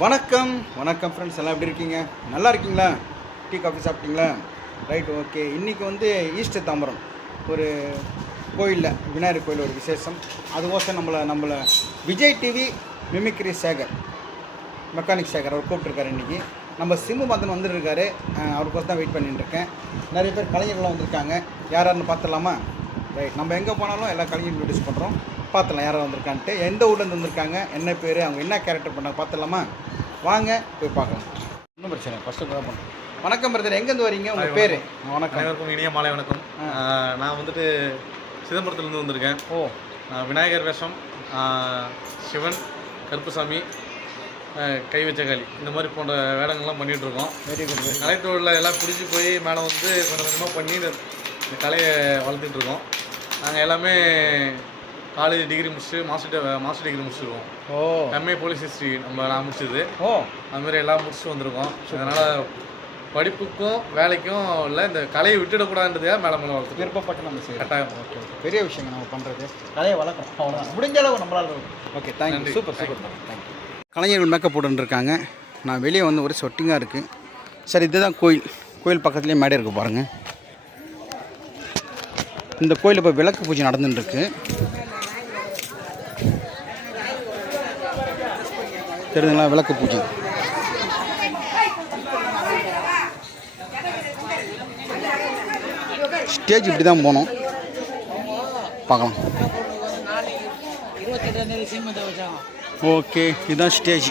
வணக்கம் வணக்கம் ஃப்ரெண்ட்ஸ் எல்லாம் எப்படி இருக்கீங்க? நல்லா இருக்கீங்களா? டீ காஃபி சாப்பிட்டீங்களா? ரைட் ஓகே இன்றைக்கி வந்து ஈஸ்டர் தாம்பரம். ஒரு கோயிலில் விநாயகர் கோயில் ஒரு விசேஷம். அதுக்கோசம் நம்மளை நம்மளை Vijay TV mimicry Sekar mechanic Sekar அவர் கூப்பிட்ருக்காரு இன்றைக்கி நம்ம சிம்மு மந்தன் வந்துருக்காரு அவருக்கோசம் தான் வெயிட் பண்ணிட்டுருக்கேன் நிறைய பேர் கலைஞர்கள்லாம் வந்திருக்காங்க. யார் யாருன்னு பார்த்துடலாமா? ரைட் நம்ம எங்கே போனாலும் எல்லா கலைஞர்களும் இன்ட்ரடியூஸ் பண்ணுறோம் பார்த்துலாம் யாராவது வந்திருக்கான்ட்டு எந்த ஊர்லேருந்து வந்திருக்காங்க என்ன பேர் அவங்க என்ன கேரக்டர் பண்ணாங்க பார்த்துடலாமா வாங்க போய் பார்க்கலாம். ஒன்றும் பிரச்சனை ஃபஸ்ட்டு தான் பண்ணுறோம் வணக்கம் பிரதர் எங்கேருந்து வரீங்க? உங்கள் பேர்? வணக்கம். அனைவருக்கும் இனிய மாலை வணக்கம். நான் வந்துட்டு சிதம்பரத்துலேருந்து வந்திருக்கேன். ஓ. விநாயகர் வேஷம் சிவன் கருப்புசாமி கை வச்ச காளி. இந்த மாதிரி போன்ற வேடங்கள்லாம் பண்ணிகிட்டு இருக்கோம் வெரி குட் கலைத்தொழிலில் எல்லாம் பிடிச்சி போய் மேலே வந்து கொஞ்சம் கொஞ்சமாக பண்ணி இந்த கலையை வளர்த்துட்டு இருக்கோம் நாங்கள் எல்லாமே காலேஜ் டிகிரி முடிச்சுட்டு மாஸ்டர் மாஸ்டர் டிகிரி முடிச்சிருக்கோம் ஓ. எம்ஏ போலீஸ் ஹிஸ்ட்ரி நம்ம நான் முடிச்சது. ஓ. அது மாதிரி எல்லாம் முடிச்சுட்டு வந்திருக்கோம். அதனால் படிப்புக்கும் வேலைக்கும் இல்லை இந்த கலையை விட்டுடக்கூடாதுன்றதுக்காக மேலே மேலே வளர்த்துட்டு விருப்பப்பட்டு நம்ம செய்யறோம். கட்டாயம். ஓகே பெரிய விஷயங்க நம்ம பண்ணுறது கலையை அவ்வளோதான் முடிஞ்ச அளவு நம்மளால் ஓகே தேங்க்யூ நன்றி. சூப்பர் சூப்பர் தேங்க்யூ கலைஞர்கள் மேக்கப் போட்டுருக்காங்க நான் வெளியே வந்து ஒரு சொட்டிங்காக இருக்குது சரி இதுதான் கோயில். கோயில் பக்கத்துலேயே மேடை இருக்குது பாருங்கள் இந்த கோயில் இப்போ விளக்கு பூஜை நடந்துட்டு தெரியுதுங்களா விளக்கு பூஜை. ஸ்டேஜ் இப்படி தான் போனோம் பார்க்கலாம். ஓகே இதுதான் ஸ்டேஜ்.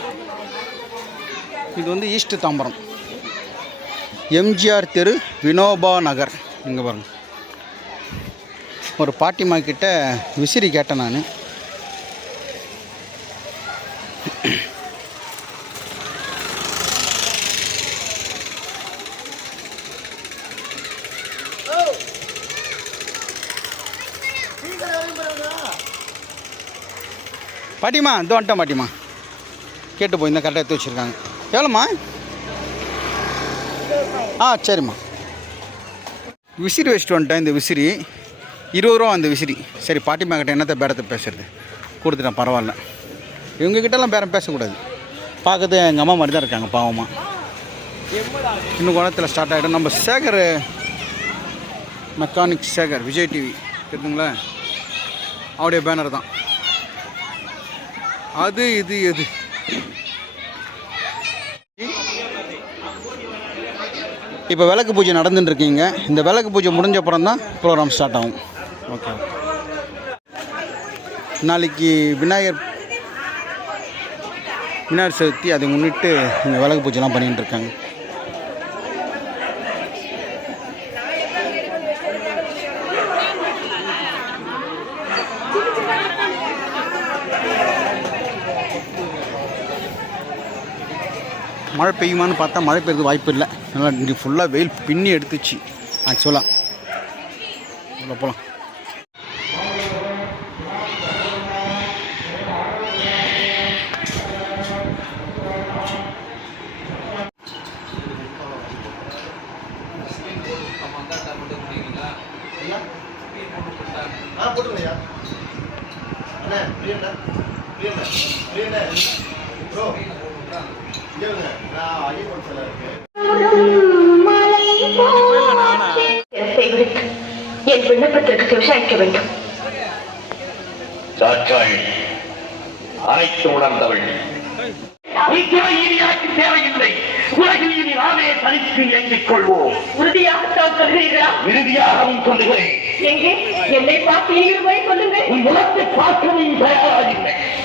இது வந்து ஈஸ்ட் தாம்பரம். எம்ஜிஆர் தெரு வினோபா நகர். இங்கே பாருங்கள் ஒரு பாட்டிமா கிட்ட விசிறி கேட்டேன் நான். பாட்டிமா இது வந்துட்டேன் பாட்டிமா கேட்டு போய் இந்த கரெக்டாக எடுத்து வச்சுருக்காங்க. எவ்வளோம்மா? ஆ சரிம்மா. விசிறி வச்சுட்டு வந்துட்டேன் இந்த விசிறி. இருபது ரூபா அந்த விசிறி. சரி பாட்டிமா கிட்ட என்னத்தை பேரத்தை பேசுறது? கொடுத்துட்டேன் பரவாயில்ல. இவங்கக்கிட்டலாம் பேரம் பேசக்கூடாது. பார்க்கறது எங்கள் அம்மா மாதிரி தான் இருக்காங்க பாவமாக இன்னும் குணத்தில் ஸ்டார்ட் ஆகிடும் நம்ம சேகர் மெக்கானிக் சேகர் விஜய் டிவி தெரியுதுங்களா? அவருடைய பேனர் தான். அது இது எது? இப்போ விளக்கு பூஜை நடந்துட்டு இருக்கீங்க இந்த விளக்கு பூஜை முடிஞ்ச அப்புறம் தான் ப்ரோக்ராம் ஸ்டார்ட் ஆகும். ஓகே. நாளைக்கு விநாயகர் விநாயகர் சதுர்த்தி அதை முன்னிட்டு இந்த விளக்கு பூஜைலாம் பண்ணிட்டு இருக்காங்க மழை பெய்யுமான்னு பார்த்தா மழை பெய்யுறது வாய்ப்பு இல்லை. நல்லா இங்கே ஃபுல்லாக வெயில் பின்னி எடுத்துச்சு. ஆக்சுவலாக உள்ள போகலாம் செய்துவிட்டு என் விண்ணப்பத்திற்கு செவிசாய்க்க வேண்டும். சாட்சாள் அனைத்து உணர்ந்தவள். தேவையில்லை. உலகில் இனி நாமே தனித்து இயங்கிக் கொள்வோம். உறுதியாகத்தான் சொல்கிறீர்களா? இறுதியாகவும் சொல்லுகிறேன். எங்கே? என்னை பார்த்து இருமுறை சொல்லுங்கள். உன் முகத்தை பார்க்கவும் தயாராகில்லை இறங்குவேன்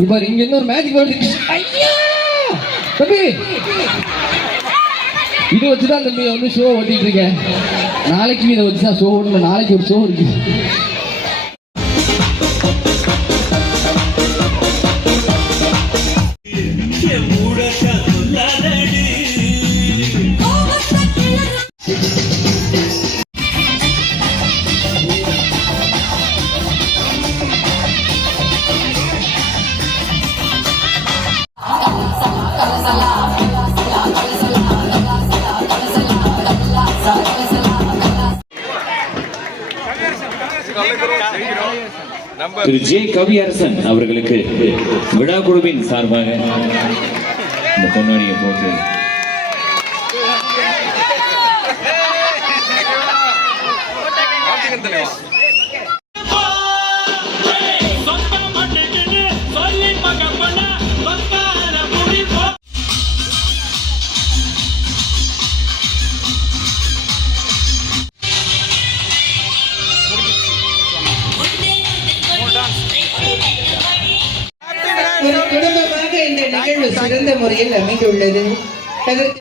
இப்போ இங்க இன்னொரு மேஜிக் வருது ஐயா! தம்பி! இது வச்சுதான் தம்பி வந்து ஷோ ஓட்டிட்டு இருக்கேன். நாளைக்கு இதை வச்சு தான் ஷோ ஓடல நாளைக்கு ஒரு ஷோ இருக்கு. திரு ஜே கவியரசன் அவர்களுக்கு விழா குழுவின் சார்பாக இந்த பொன்னாடியை போட்டு. Thank சிறந்த முறையில் அமைந்துள்ளது. அதற்கு